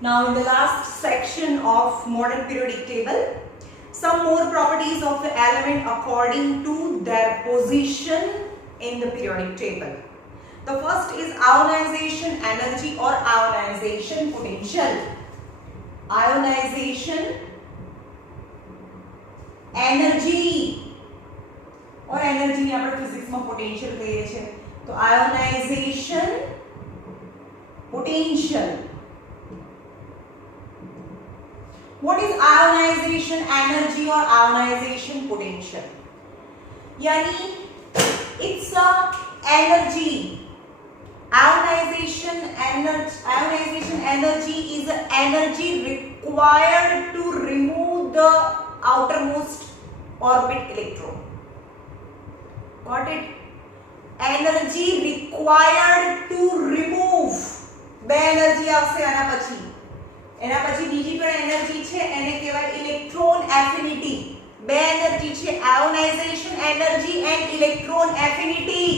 Now in the last section of modern periodic table, some more properties of the element according to their position in the periodic table. The first is ionization energy or ionization potential. Ionization energy और एनर्जी ने આપણે ફિઝિક્સમાં પોટેન્શિયલ કહીએ છીએ તો ionisation potential. What is ionization energy or ionization potential? Yani it's a energy. Ionization energy is the energy required to remove the outermost orbit electron. Got it? Energy required to remove. બે એનર્જી આવશે આના પછી બીજી પણ એનર્જી છે એને કહેવાય electron affinity. બે એનર્જી છે ionisation energy and electron affinity.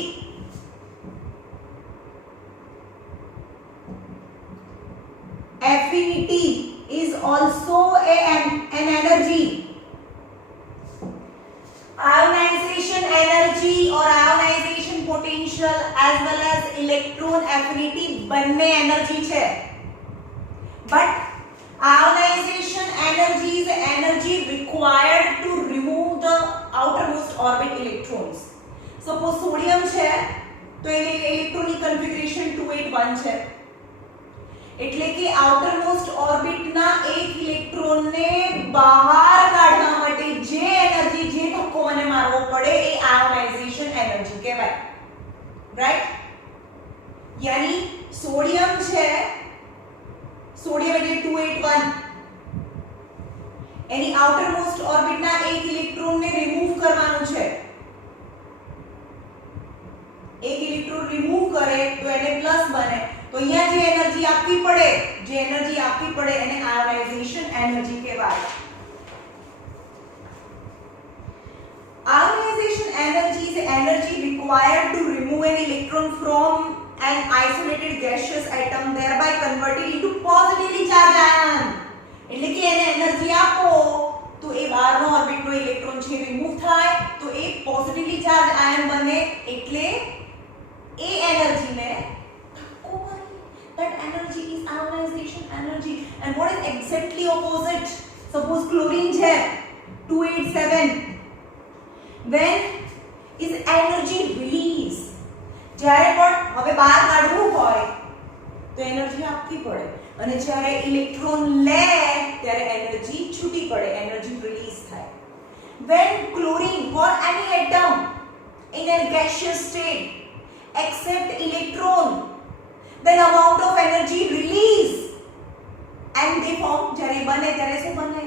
Affinity is also an energy. Ionization energy or ionization potential as well as electron affinity બંને એનર્જી છે. But ionization energy is energy required to remove the outermost orbit electrons. Suppose sodium છે તો એની electronic configuration 281 છે. એટલે કે આઉટરમોસ્ટ ઓર્બિટના એક ઇલેક્ટ્રોનને બહાર કાઢવા માટે જે એનર્જી જે ધક્કો મને મારવો પડે એ આયોનાઇઝેશન એનર્જી કહેવાય. રાઈટ? યાની સોડિયમ છે, સોડિયમ એટલે 281, એની આઉટરમોસ્ટ ઓર્બિટના એક ઇલેક્ટ્રોનને રિમૂવ કરવાનું છે. એક ઇલેક્ટ્રોન રિમૂવ કરે તો એને પ્લસ બને. તો અહીંયા જે એનર્જી આપવી પડે એને આયોનાઇઝેશન એનર્જી કહેવાય. Ionization energy is energy required to remove an electron from an isolated gaseous atom, thereby converting into positively charged ion. એટલે કે એને એનર્જી આપો તો એ બહારનો ઓર્બિટનો ઇલેક્ટ્રોન છે રિમૂવ થાય તો એ પોઝિટિવલી ચાર્જ આયન બને. એટલે એ એનર્જીને that energy is ionization energy. And what is exactly opposite? Suppose chlorine है 287, when is energy release? જ્યારે પણ હવે બહાર કાઢવું હોય તો એનર્જી આપવી પડે અને જ્યારે ઇલેક્ટ્રોન લે ત્યારે એનર્જી છૂટી પડે, એનર્જી રિલીઝ થાય. When chlorine or any atom in a gaseous state accept electron, then amount of energy release and they form. જ્યારે બને ત્યારે શું બને?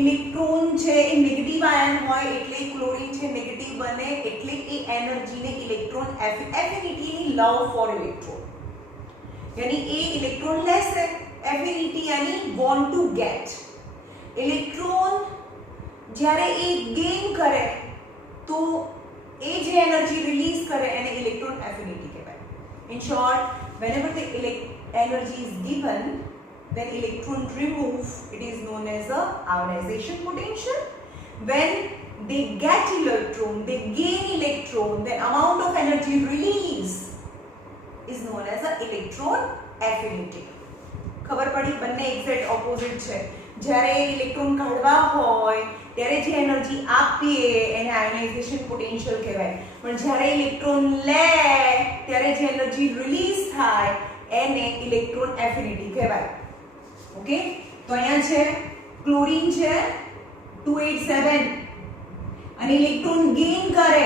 ઇલેક્ટ્રોન છે એ નેગેટિવ આયન હોય એટલે ક્લોરીન છે નેગેટિવ બને એટલે એ એનર્જીને ઇલેક્ટ્રોન એફિનિટીની લવ ફોર ઇલેક્ટ્રોન यानी એ ઇલેક્ટ્રોન લેશે. એફિનિટી यानी want to get. ઇલેક્ટ્રોન જ્યારે એ ગેઇન કરે તો એ જે એનર્જી રિલીઝ કરે એને ઇલેક્ટ્રોન એફિનિટી કહેવાય. In short, whenever the energy is given, then electron remove, it is known as a ionization potential. When they get electron, they gain electron, the amount of energy release is known as a electron affinity. ખબર પડી? બંને exact opposite છે. જ્યારે ઇલેક્ટ્રોન કાઢવા હોય ત્યારે જે એનર્જી આપીએ એને આયોનાઇઝેશન પોટેન્શિયલ કહેવાય, પણ જ્યારે ઇલેક્ટ્રોન લે ત્યારે જે એનર્જી રિલીઝ થાય એને ઇલેક્ટ્રોન એફિનિટી કહેવાય. ઓકે, તો અહીંયા છે ક્લોરીન છે 287 અને ઇલેક્ટ્રોન ગેઇન કરે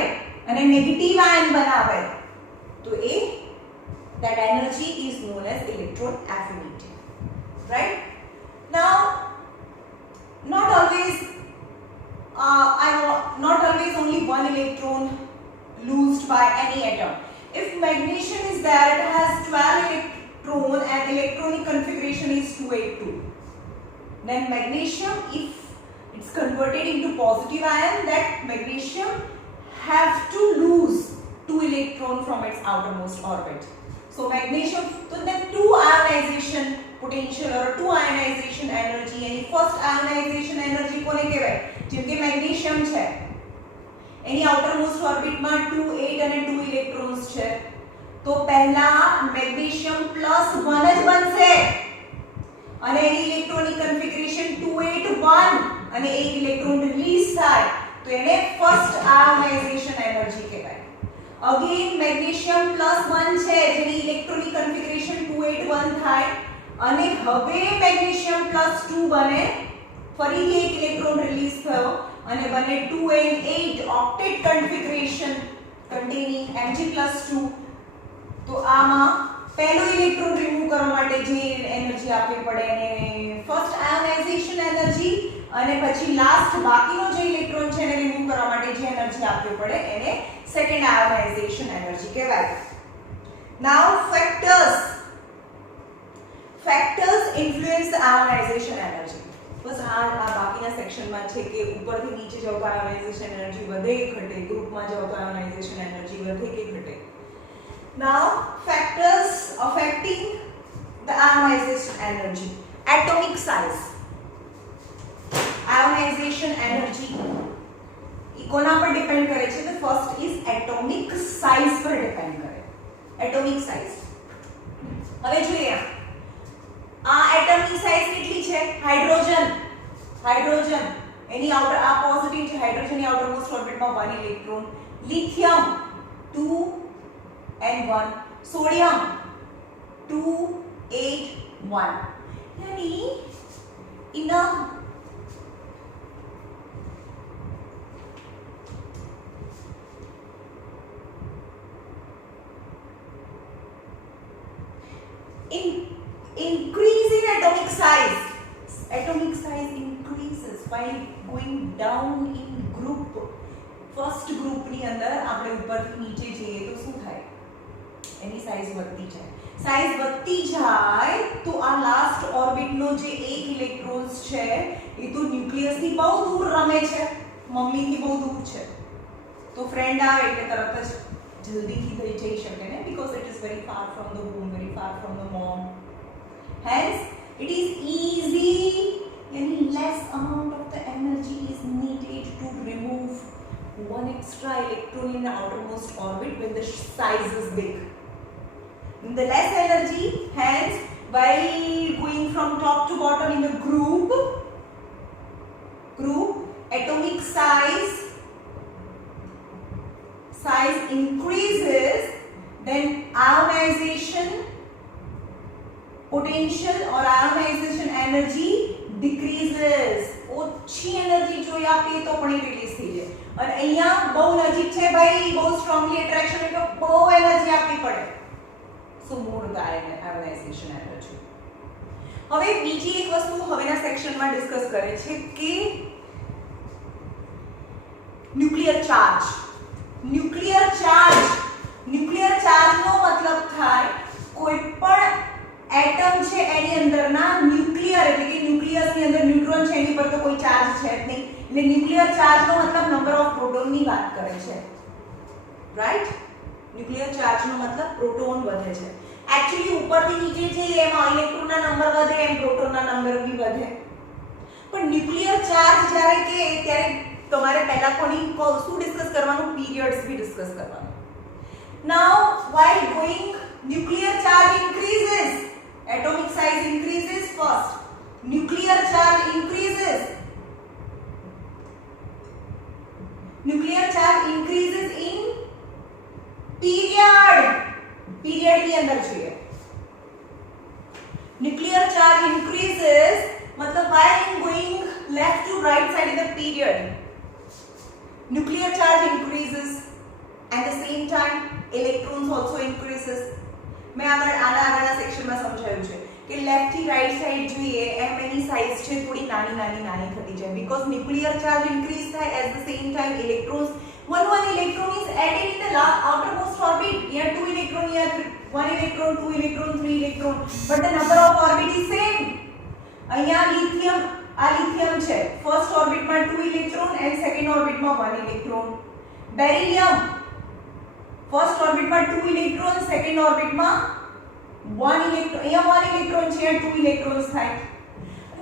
અને નેગેટિવ આયન બનાવે તો એ that energy is known as electron affinity. Right? Now not always only one electron loosed by any atom. If magnesium is there, it has 12 electron and electronic configuration is 282. Then magnesium, if it's converted into positive ion, that magnesium have to lose 2 electron from its outermost orbit. So magnesium, so then 2 ionization potential or 2 ionization energy. Any first ionization energy કોને કહેવાય? જેમ કે મેગ્નેશિયમ છે, એની આઉટરમોસ્ટ ઓર્બિટમાં 2 8 અને 2 ઇલેક્ટ્રોન્સ છે, તો પહેલા મેગ્નેશિયમ +1 જ બનશે અને એની ઇલેક્ટ્રોનિક કન્ફિગરેશન 2 8 1 અને એક ઇલેક્ટ્રોન રિલીઝ થાય, તો એને ફર્સ્ટ આયોનાઇઝેશન એનર્જી કહેવાય. અગેન મેગ્નેશિયમ +1 છે જેની ઇલેક્ટ્રોનિક કન્ફિગરેશન 2 8 1 થાય અને હવે મેગ્નેશિયમ +2 બને, ફરીથી એક ઇલેક્ટ્રોન રિલીઝ થયો અને બને 2 and 8 ઓક્ટેટ કન્ફિગરેશન કન્ટેનિંગ Mg+2. તો આમાં પહેલો ઇલેક્ટ્રોન રિમૂવ કરવા માટે જે એનર્જી આપવી પડે એને ફર્સ્ટ આયોનાઇઝેશન એનર્જી, અને પછી લાસ્ટ બાકીનો જે ઇલેક્ટ્રોન છે એને રિમૂવ કરવા માટે જે એનર્જી આપવી પડે એને સેકન્ડ આયોનાઇઝેશન એનર્જી કહેવાય. Now factors influence the ionization energy. બસ આ બાકીના સેક્શનમાં છે કે ઉપરથી નીચે જાવ તો આયોનાઇઝેશન એનર્જી વધે કે ઘટે, ગ્રુપમાં જાવ તો આયોનાઇઝેશન એનર્જી વધે કે ઘટે. Now factors affecting the ionization energy. Atomic size. Ionization energy કોના પર ડિપેન્ડ કરે છે? The first is atomic size પર ડિપેન્ડ કરે. Atomic size. હવે જોઈએ આ એટમની સાઇઝ કેટલી છે? હાઇડ્રોજન એની આઉટર આ પોઝિટિવ છે, હાઇડ્રોજનની આઉટરમોસ્ટ ઓર્બિટમાં 1 ઇલેક્ટ્રોન, લિથિયમ 2 and 1, sodium 2 8 1. यानी in a increase in atomic size increases while going down in group. First ગ્રુપની અંદર આપણે ઉપરથી નીચે જઈએ તો શું થાય? એની સાઇઝ વધતી જાય તો આ લાસ્ટ ઓર્બિટનો જે એક ઇલેક્ટ્રોન્સ છે એ તો ન્યુક્લિયસથી બહુ દૂર રમે છે, મમ્મીથી બહુ દૂર છે, તો ફ્રેન્ડ આવે એટલે તરત જ જલ્દીથી જઈ શકે ને, because it is very far from the home, very far from the mom. Hence it is easy and less amount of the energy is needed to remove one extra electron in the outermost orbit when the size is big. The less energy, hence while going from top to bottom in the group atomic size increases, then ionization potential or ionization energy decreases. ઓછી એનર્જી જોઈએ આપીએ તો પણ એ રિલીઝ થઈ જાય, અને અહીંયા બહુ નજીક છે ભાઈ, બહુ સ્ટ્રોંગલી એટ્રેક્શન એટલે બહુ એનર્જી આપવી પડે, સો મોર ધ આયોનાઇઝેશન એનર્જી. હવે બીજી એક વસ્તુ હવેના સેક્શનમાં ડિસ્કસ કરે છે કે ન્યુક્લિયર ચાર્જનો મતલબ થાય કોઈ પણ એટમ છે એની અંદરના ન્યુક્લિયર એટલે કે ન્યુક્લિયસની અંદર ન્યુટ્રોન છે એની પર તો કોઈ ચાર્જ છે જ નહીં, એટલે ન્યુક્લિયર ચાર્જનો મતલબ નંબર ઓફ પ્રોટોનની વાત કરે છે, રાઈટ? ન્યુક્લિયર ચાર્જનો મતલબ પ્રોટોન વધે છે. एक्चुअली ઉપરથી નીચે જઈએ એમાં ઇલેક્ટ્રોનના નંબર વધે એમ પ્રોટોનના નંબર બી વધે, પણ ન્યુક્લિયર ચાર્જ જ્યારે કે ત્યારે તમારે પહેલા શું ડિસ્કસ કરવાનું? પીરિયડ્સ બી ડિસ્કસ કરવાનું. નાઉ while going nuclear charge increases, atomic size increases first, nuclear charge increases in period ની અંદર જોઈએ. nuclear charge increases मतलब while going left to right side in the period, nuclear charge increases at the same time electrons also increases. मैं આગળના સેક્શનમાં સમજાવ્યું છે કે લેફ્ટ થી રાઈટ સાઈડ જોઈએ એમ એની સાઇઝ છે થોડી નાની થતી જાય, because nuclear charge increase થાય at the same time electrons, one electron is added in the outermost orbit. Here 2 electron, here 1 electron, 2 electron, 3 electron, but the number of orbit is same. અહીંયા lithium છે, first orbit માં 2 electron and second orbit માં 1 electron. Beryllium first orbit માં 2 electron, second orbit માં 1 electron, અહીંયા 1 electron છે, 2 electrons થાય.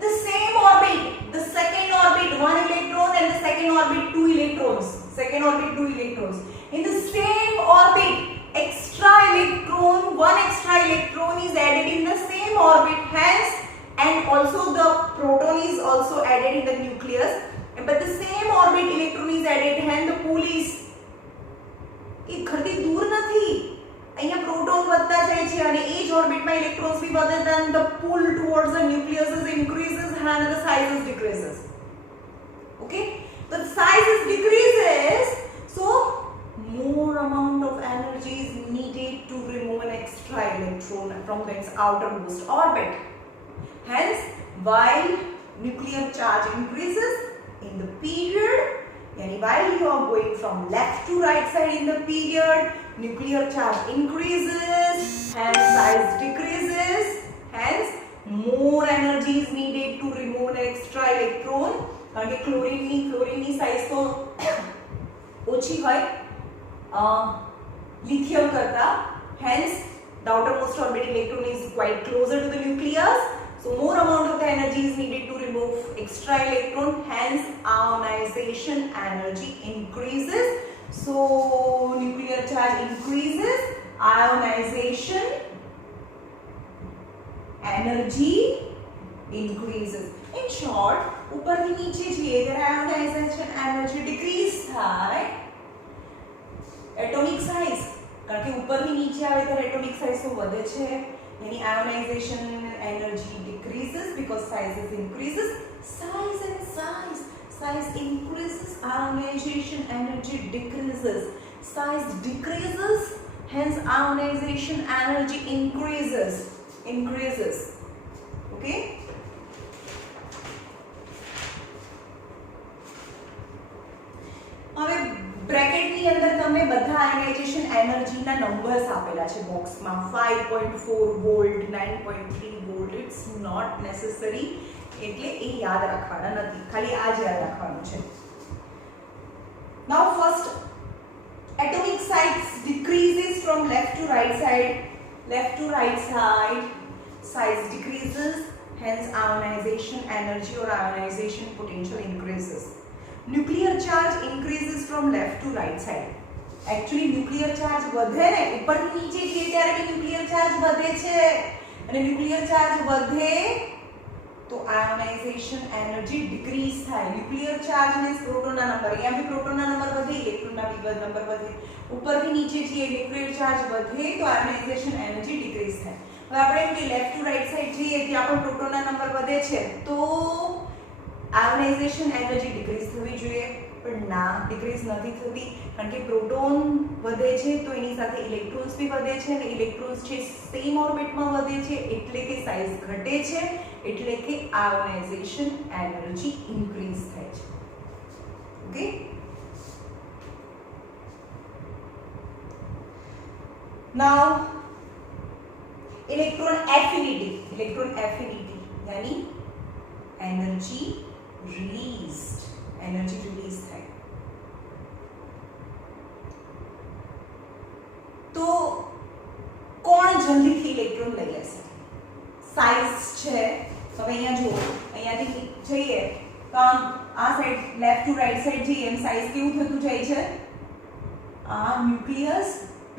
The same orbit, the second orbit 1 electron and the second orbit 2 electrons. Second orbit 2 electrons. In the same orbit, extra electron, one extra electron is added in the same orbit, hence, and also the proton is also added in the nucleus. But the same orbit electron is added, hence the pull is એ ઘરથી દૂર નથી. અહીંયા પ્રોટોન વધતા જાય છે અને એ જ ઓર્બિટમાં ઇલેક્ટ્રોન્સ બી વધે, then the pull towards the nucleus increases and the size decreases. Okay, the size decreases, so more amount of energy is needed to remove an extra electron from its outermost orbit. Hence, while nuclear charge increases in the period, yani while you are going from left to right side in the period, nuclear charge increases, hence size decreases, hence more energy is needed to remove an extra electron. કારણ કે ક્લોરીનની સાઇઝ તો ઓછી હોય lithium કરતા, hence the outermost orbit electron is quite closer to the nucleus, so more amount of the energy is needed to remove extra electron, hence ionization energy increases. So nuclear charge increases, ionization energy increases. In short, ऊपर થી નીચે જઈએ ત્યારે ionization energy decrease થાય. Atomic size, કારણ કે ऊपर થી નીચે આવે ત્યારે atomic size તો વધે છે, यानी ionization energy decreases because size increases. Size increases, ionization energy decreases. Size decreases, hence ionization energy increases. Okay, હવે બ્રેકેટની અંદર તમે બધા આયનાઇઝેશન એનર્જીના નંબર્સ આપેલા છે બોક્સમાં. 5.4 volt, 9.3 volt. It's not necessary, એટલે એ યાદ રાખવાના નથી, ખાલી આ જ યાદ રાખવાનું છે. Now first, atomic size decreases from left to right side. Left to right side, size decreases, hence ionization energy or ionization potential increases. Nuclear charge increases from left to right side. Actually nuclear charge વધે ને, ઉપરથી નીચે જઈએ ત્યારે બી nuclear charge વધે છે, અને nuclear charge વધે તો ionization energy decrease થાય. nuclear charge means પ્રોટોનના નંબર, અહીંયા બી પ્રોટોનના નંબર વધે, ઇલેક્ટ્રોનના બી નંબર વધે. ઉપરથી નીચે જઈએ nuclear charge વધે તો ionization energy decrease થાય. હવે આપણે એમ કે લેફ્ટ ટુ રાઈટ સાઈડ જઈએ ત્યાં પણ પ્રોટોનના નંબર વધે છે તો આયોનાઇઝેશન એનર્જી ડિક્રીઝ થવી જોઈએ, પણ ના, ડિક્રીઝ નથી થતી, કારણ કે પ્રોટોન વધે છે તો એની સાથે ઇલેક્ટ્રોન્સ બી વધે છે, અને ઇલેક્ટ્રોન્સ છે સેમ ઓર્બિટમાં વધે છે, એટલે કે સાઇઝ ઘટે છે, એટલે કે આયોનાઇઝેશન એનર્જી ઇન્ક્રીઝ થાય છે. ઓકે, નાઉ इलेक्ट्रॉन एफिनिटी. इलेक्ट्रॉन एफिनिटी यानी एनर्जी रिलीज्ड, एनर्जी रिलीज થાય. તો કોણ જલ્દીથી ઇલેક્ટ્રોન લઈ લેશે? સાઇઝ છે, હવે અહીંયા જુઓ, અહીંયાથી જઈએ તો આ side left to right side જઈએ એમ સાઇઝ કેવું થતું જાય છે? આ ન્યુક્લિયસ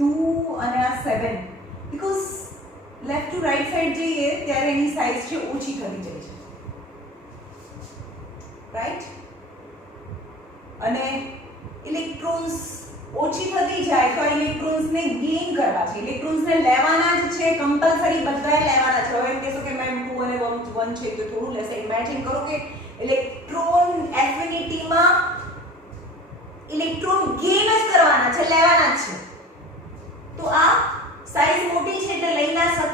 2 અને આ 7, because left to right side જઈએ ત્યારે એની સાઇઝ છે ઓછી થતી જાય છે, રાઈટ? અને ઇલેક્ટ્રોન્સ ઓછી થતી જાય તો આ ઇલેક્ટ્રોન્સને ગેઇન કરવા છે, ઇલેક્ટ્રોન્સને લેવાના જ છે, કમ્પલસરી બધાએ લેવાના છે. હવે એમ કહેશો કે મેમ 2 અને 1 છે તો થોડું લેશે. ઇમેજિન કરો કે ઇલેક્ટ્રોન એફિનિટીમાં ઇલેક્ટ્રોન ગેઇન જ કરવાના છે, લેવાના જ છે, તો આ size મોટી છે એટલે લઈ ના શક,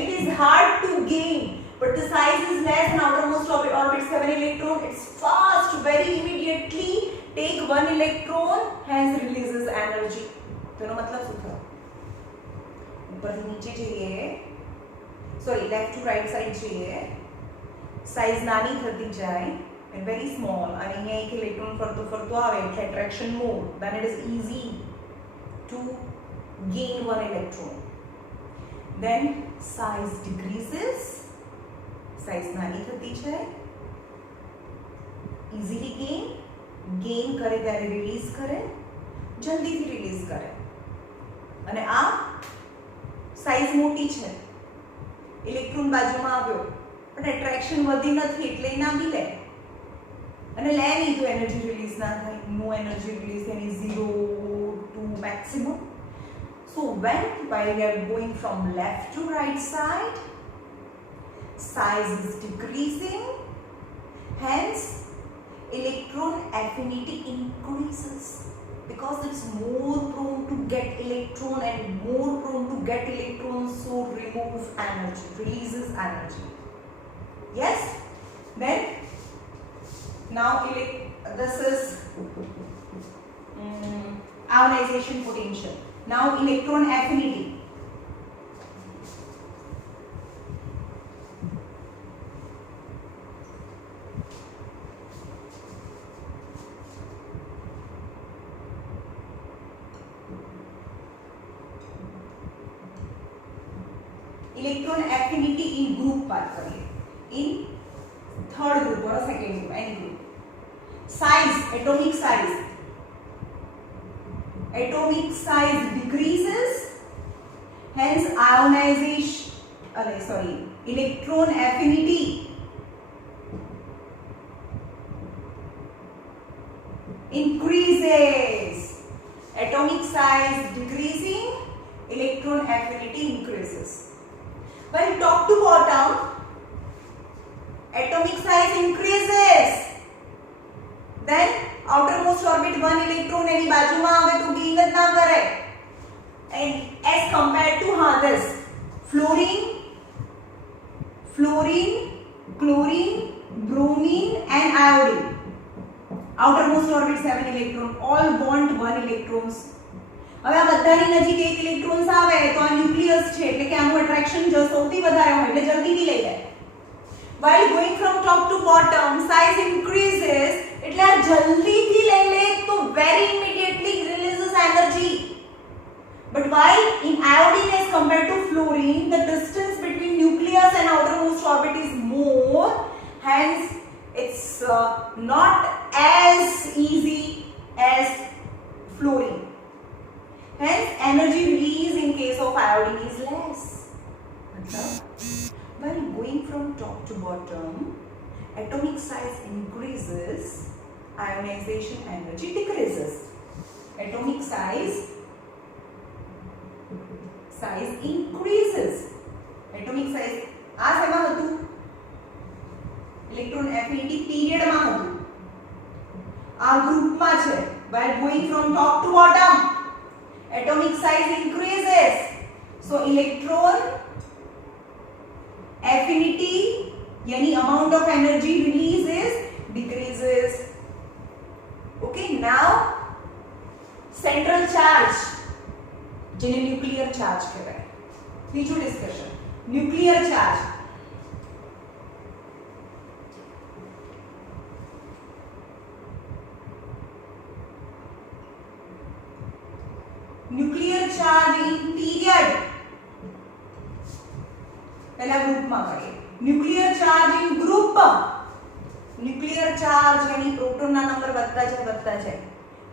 it is hard to gain, but the size is less and outermost orbit 7 electron, it's fast, very immediately take 1 electron, hence releases energy. તો એનો મતલબ શું થયો? ઉપરથી નીચે જઈએ, sorry left to right side જઈએ, સાઇઝ નાની થતી જાય and very small, અને અહીંયા એક ઇલેક્ટ્રોન ફરતો ફરતો આવે એટલે attraction more, then it is easy to gain 1 electron. then size decreases, size નાની થતી છે, easily gain કરે ત્યારે રિલીઝ કરે, જલ્દીથી રિલીઝ કરે, અને આ સાઇઝ મોટી છે, ઇલેક્ટ્રોન બાજુમાં આવ્યો પણ એટ્રેક્શન વધી નથી એટલે એ ના બી લે, અને લે નહીં તો એનર્જી રિલીઝ ના થાય, no energy release any 0 to maximum. So when while we are going from left to right side, size is decreasing, hence electron affinity increases because it's more prone to get electron and more prone to get electrons, so remove energy, releases energy. Yes? Then now this is ionization potential. Now electron affinity. Electron affinity in group बात करिए, in third group or second group, any group. Size, atomic size decreases, hence electron affinity increases. Atomic size decreasing, electron affinity increases. When top to bottom, atomic size increases, then outermost orbit 1 electron એની બાજુમાં આવે તો gain જ ના કરે, and as compared to this fluorine, chlorine, bromine and iodine, outermost orbit 7 electron, all bond 1 electrons. હવે આ બધાની નજીક એક ઇલેક્ટ્રોન્સ આવે તો આ ન્યુક્લિયસ છે એટલે કે આનું એટ્રેક્શન જો સૌથી વધારે હોય એટલે જલ્દીથી લઈ લે. while going from top to bottom size increases એટલે આ જલ્દીથી લઈ લે તો very immediately releases energy. But while in iodine as compared to fluorine the distance between nucleus and outermost orbit is more, hence it's not as easy as fluorine. Hence energy release in case of iodine is less. While going from top to bottom, atomic size increases, ionization energy decreases. Atomic size increases. Atomic size આ શેમાં હતું? Electron affinity period માં હતું. આ ગ્રુપમાં છે. While going from top to bottom, atomic size increases, so electron affinity yani amount of energy releases decreases. Okay, now central charge જેને nuclear charge કહેવાય. બીજું discussion nuclear charge. Nuclear charge in period पहला ग्रुप में करिए. Nuclear charge in group, nuclear charge यानी प्रोटॉन ना नंबर बढ़ता जाए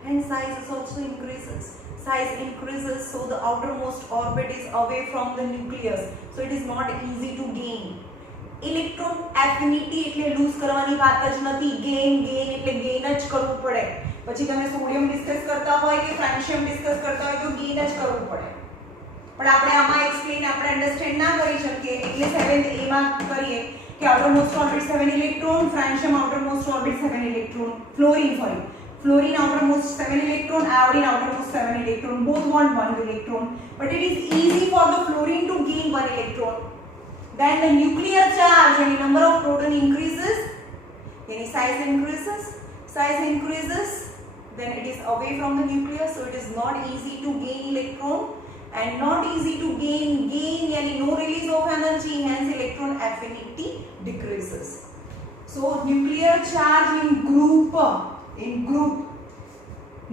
and size also increases. Size increases, so the outermost orbit is away from the nucleus, so it is not easy to gain. Electron affinity એટલે લૂઝ કરવાની વાત જ નથી. gain એટલે gain જ કરવું પડે. પછી તમે સોડિયમ ડિસ્કસ કરતા હોય કે ફ્રેન્શિયમ ડિસ્કસ કરતા હોય તો ગેઇન જ કરવું પડે, પણ આપણે આમાં એક્સપ્લેન આપણે અંડરસ્ટેન્ડ ના કરી શકીએ એટલે 7th A માં કરીએ કે outermost orbit 7 electron, francium outermost orbit 7 electron, fluorine outermost 7 electron, iodine outermost 7 electron, both want 1 electron, but it is easy for the fluorine to gain 1 electron. Then the nuclear charge and number of proton increases, any size increases, then it is away from the nucleus, so it is not easy to gain electron and not easy to gain yani no release of energy, hence electron affinity decreases. So nuclear charge in group,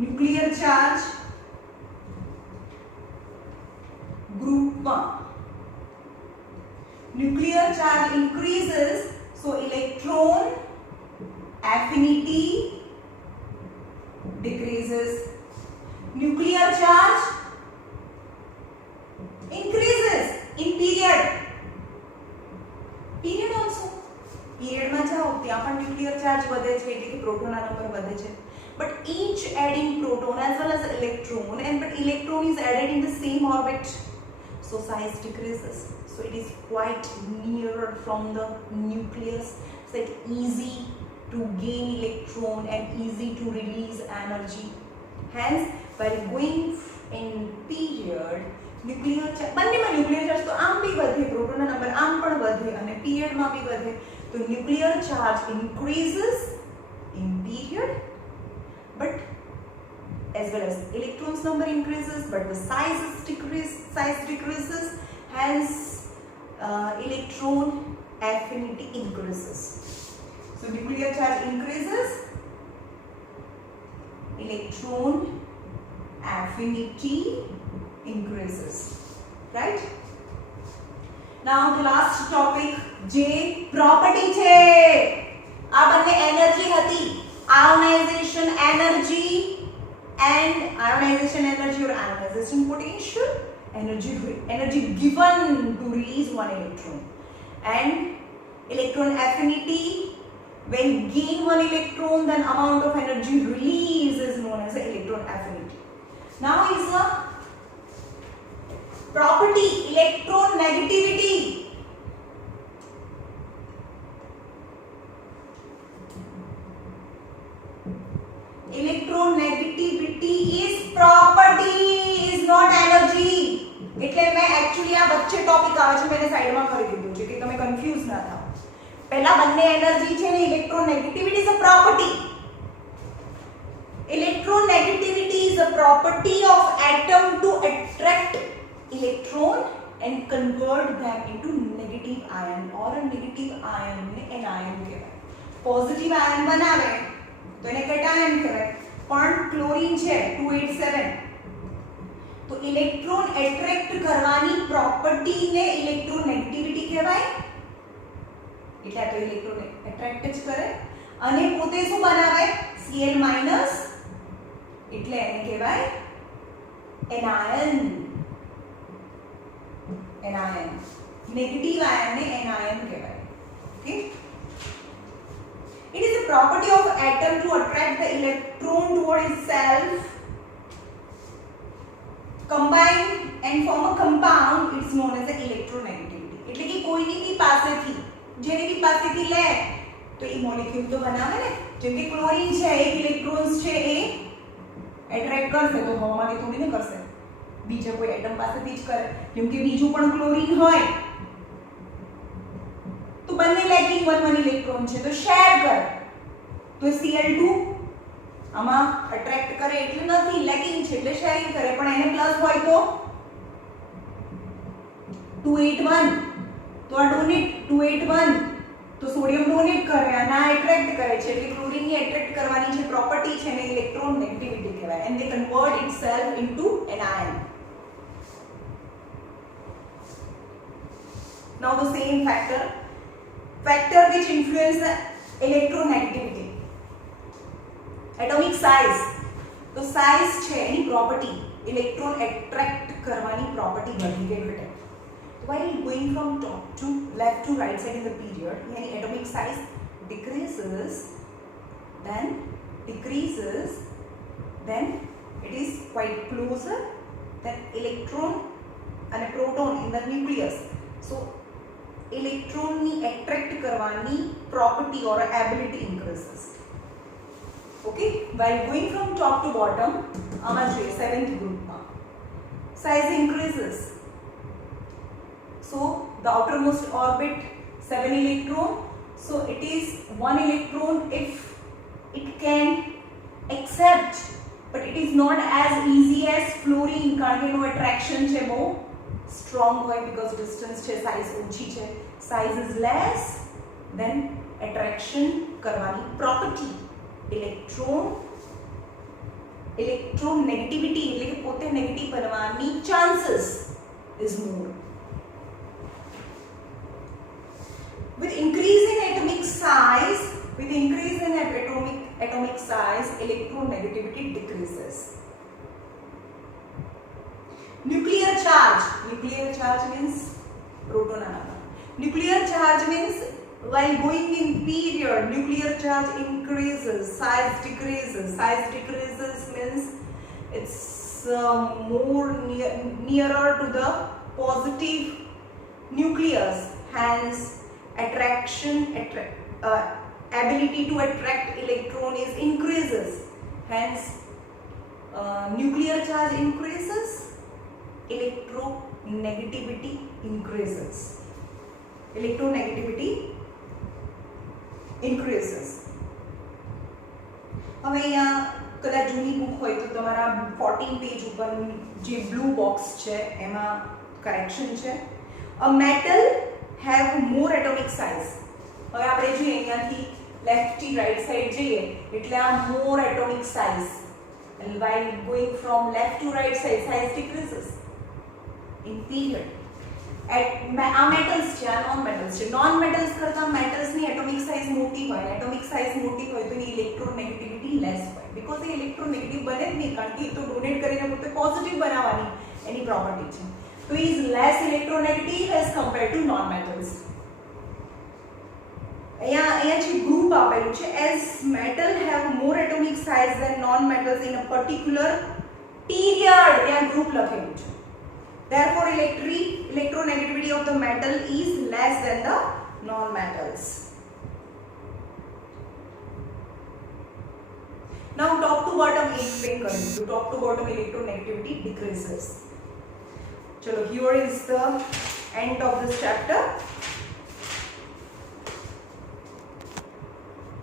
nuclear charge group nuclear charge increases, so electron affinity decreases. Nuclear charge increases in period also. Period માં જાઓ ત્યાં પણ nuclear charge વધે છે એટલે કે પ્રોટોનના નંબર વધે છે. But each adding proton as well as electron, and but electron is added in the same orbit, so size decreases. So it is quite nearer from the nucleus, so it's easy to gain electron and easy to release energy. Hence, while going in period, nuclear charge બંનેમાં nuclear charge તો આમ બી વધે, પ્રોટોનના નંબર આમ પણ વધે અને પીરિયડમાં બી વધે. તો nuclear charge increases in period, but as well as electrons number increases, but the size decreases. Hence, electron affinity increases. So nuclear charge increases, electron affinity increases, right? Now the last topic, J property છે. આ બંને એનર્જી હતી, ionization energy and ionization energy or ionization potential, energy given to release one electron, and electron affinity. When gain one electron, then amount of energy release is known as the electron affinity. Now is the property electronegativity. Electronegativity is property, is not energy. એટલે મેં एक्चुअली આ વચ્ચે ટોપિક આવે છે મેં સાઈડમાં કરી દીધું છે કે તમે કન્ફ્યુઝ ના થાઓ. પહેલા બંને એનર્જી છે ને, electronegativity is a property. Electronegativity is a property of atom to attract electron and convert them into negative ion, or a negative ion ને anion કહેવાય. પોઝિટિવ આયન બનાવે તો એને કેટાયન કહેવાય. પણ ક્લોરીન છે 287, તો ઇલેક્ટ્રોન એટ્રેક્ટ કરવાની પ્રોપર્ટીને ઇલેક્ટ્રોનેગેટિવિટી કહેવાય. એટલે આ તો ઇલેક્ટ્રોન એટ્રેક્ટ જ કરે અને પોતે શું બનાવે, Cl માઈનસ, એટલે એને કહેવાય એનાયન. એનાયન નેગેટિવ આયનને એનાયન કહેવાય. Okay, it is a property of atom to attract the electron toward itself, combine and form a compound. It's known as the electronegativity. એટલે કે કોઈની બી પાસેથી, જેની બી પાસેથી લે તો એ મોલેક્યુલ તો બનાવે ને. જેમ કે ક્લોરીન છે, એક ઇલેક્ટ્રોન્સ છે એ એટ્રેક્ટ કરશે તો હવામાંથી થોડી ને કરશે, બીજા કોઈ એટમ પાસેથી જ કરે. જેમ કે બીજું પણ ક્લોરીન હોય તો બંને લેકિંગ 1 ઇલેક્ટ્રોન છે તો શેર કરે, તો Cl2 આમાં એટ્રેક્ટ કરે એટલે નથી, લેકિંગ છે એટલે શેરિંગ કરે. પણ એને પ્લસ હોય તો 281, તો આ ડોનેટ 281 તો સોડિયમ ડોનેટ કરે અને આ એટ્રેક્ટ કરે છે એટલે ક્લોરીનની એટ્રેક્ટ કરવાની જે પ્રોપર્ટી છે એને ઇલેક્ટ્રોન નેગેટિવિટી કહેવાય. And they convert itself into an ion. Now the same factor which influence the electronegativity, atomic size. તો size છે એની પ્રોપર્ટી, ઇલેક્ટ્રોન એટ્રેક્ટ કરવાની પ્રોપર્ટી બધી કે ઘટે. While going from top to left to right side in the period, yani atomic size decreases, then it is quite closer than electron and a proton in the nucleus. So electron ni attract karwani property or ability increases. Okay, while going from top to bottom, ama જોઈએ 7th group ma size increases. So the outermost orbit 7 electron, so it is 1 electron if it can accept, but it is not as easy as fluorine કારણ કે એનો attraction છે બહુ strong હોય because distance છે, size ઓછી છે, size is less, then attraction કરવાની property electron negativity એટલે કે પોતે નેગેટિવ બનવાની chances is more. with increase in atomic size, electronegativity decreases. Nuclear charge means proton and atom. Nuclear charge means while going in period, nuclear charge increases, size decreases. Size decreases means it's more nearer to the positive nucleus, hence ability to attract electron is increases, hence nuclear charge increases, electronegativity increases. હવે અહીંયા કદાચ જૂની બુક હોય તો તમારા 14 પેજ ઉપર જે blue box છે એમાં કરેક્શન છે. A metal have more atomic size. હવે આપણે જોઈએ અહીંયાથી લેફ્ટ થી રાઈટ સાઈડ જઈએ એટલે આ more atomic size, and while going from left to right side, size decreases in period. આ મેટલ્સ છે, આ નોન મેટલ્સ છે. નોન મેટલ્સ કરતા મેટલ્સ ની એટોમિક સાઇઝ મોટી હોય, એટોમિક સાઇઝ મોટી હોય તો એની ઇલેક્ટ્રોનેગેટિવિટી લેસ હોય, બીકોઝ એ ઇલેક્ટ્રોનેગેટિવ બને જ નહીં, કારણ કે એ તો ડોનેટ કરીને પોતે પોઝિટિવ બનાવવાની એની પ્રોપર્ટી છે. તો is less electronegative as compared to non metals. અહીંયા જે ગ્રુપ આપેલું છે, as metal have more atomic size than non metals in a particular period, ત્યાં ગ્રુપ લખેલું છે. Therefore, electronegativity of the metal is less than the non-metals. Now, top to bottom explain करेंगे. तो top to bottom electronegativity decreases. चलो, here is the end of this chapter.